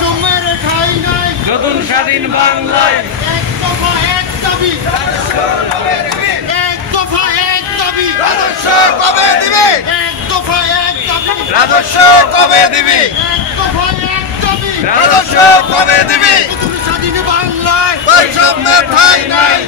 বৈষম্যের ঠাঁই নাই নতুন স্বাধীন বাংলায় এক দফা এক দাবি এক দফা এক দাবি রাজস্ব কবে দিবে এক দফা এক দাবি রাজস্ব কবে দিবে এক দফা এক দাবি রাজস্ব কবে দিবে নতুন স্বাধীন বাংলায় বৈষম্যের ঠাঁই নাই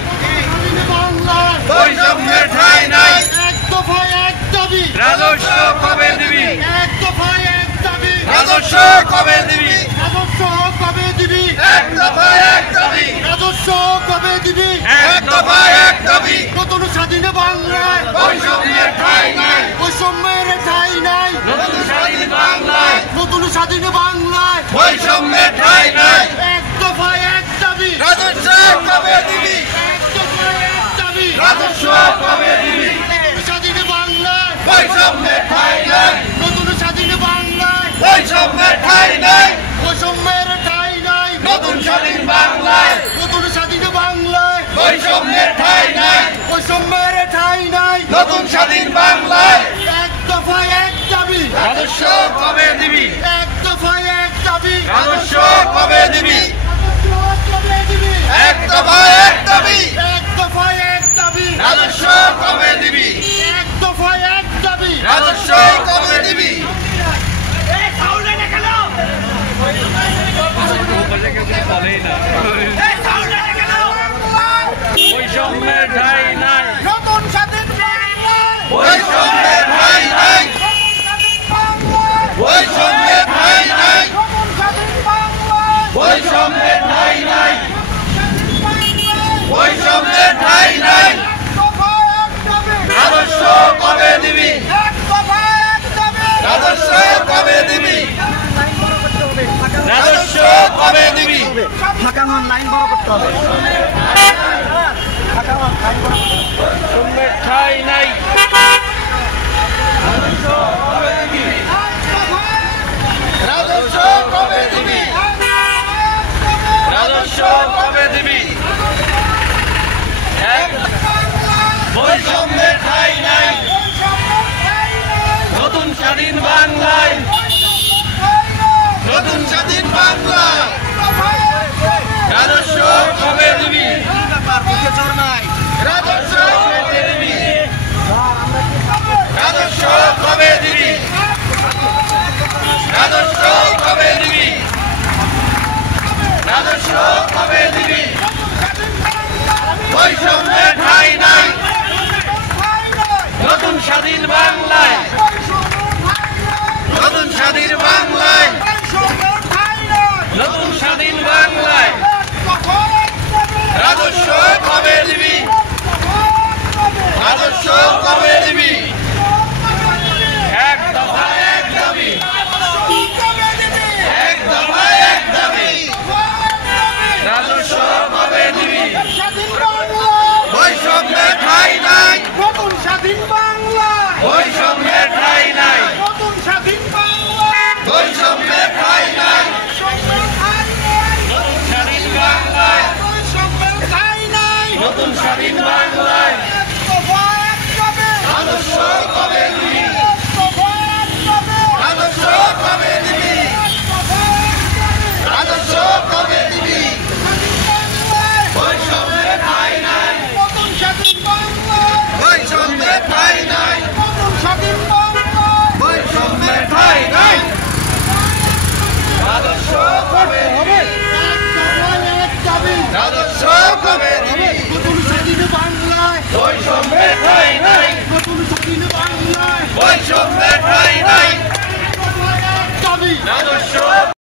স্বাধীন বাংলায় বৈষম্যের ঠাঁই নাই এক দফা এক দাবি রাজস্ব কবে দিবি এক দফা এক দাবি রাজস্ব কবে দিবি রাজস্ব কবে দিবি এক দফা এক দাবি রাজস্ব কবে দিবি এক দফা এক দাবি নতুন স্বাধীন বাংলায় বৈষম্যের ঠাঁই নাই বৈষম্যের ঠাঁই নাই নতুন স্বাধীন বাংলায় নতুন স্বাধীন বাংলায় বৈষম্যের ঠাঁই নাই এক দফা এক দাবি রাজস্ব কবে দিবি এক দফা এক দাবি রাজস্ব কবে দিবি নতুন স্বাধীন বাংলায় বৈষম্যের ঠাঁই নাই নতুন স্বাধীন বাংলায় বৈষম্যের ঠাঁই নাই বৈষম্যের ঠাঁই নাই নতুন স্বাধীন বাংলায় নতুন স্বাধীন বাংলায় বৈষম্যের ঠাঁই নাই বৈষম্যের ঠাঁই নাই নতুন স্বাধীন বাংলায় এক দফা এক দাবি রাজস্ব কবে দিবি এক দফা এক দাবি রাজস্ব কবে দিবি রাজস্ব কবে দিবি এক দফা এক দাবি এক দফা এক দাবি রাজস্ব কবে দিবি এক দফা এক দাবি রাজস্ব কবে দিবি বলেই না বৈষম্যের ঠাঁই নাই নতুন স্বাধীন বাংলায় বৈষম্যের ঠাঁই নাই বৈষম্যের ঠাঁই নাই নতুন স্বাধীন বাংলায় বৈষম্যের ঠাঁই নাই বৈষম্যের ঠাঁই নাই এক দফা এক দাবি রাজস্ব কবে দিবি এক দফা এক দাবি রাজস্ব কবে দিবি রাজস্ব কবে দিবি ফাঁকা হন লাইন বড় করতে হবে বৈষম্যের ঠাঁই নাই রাজস্ব কবে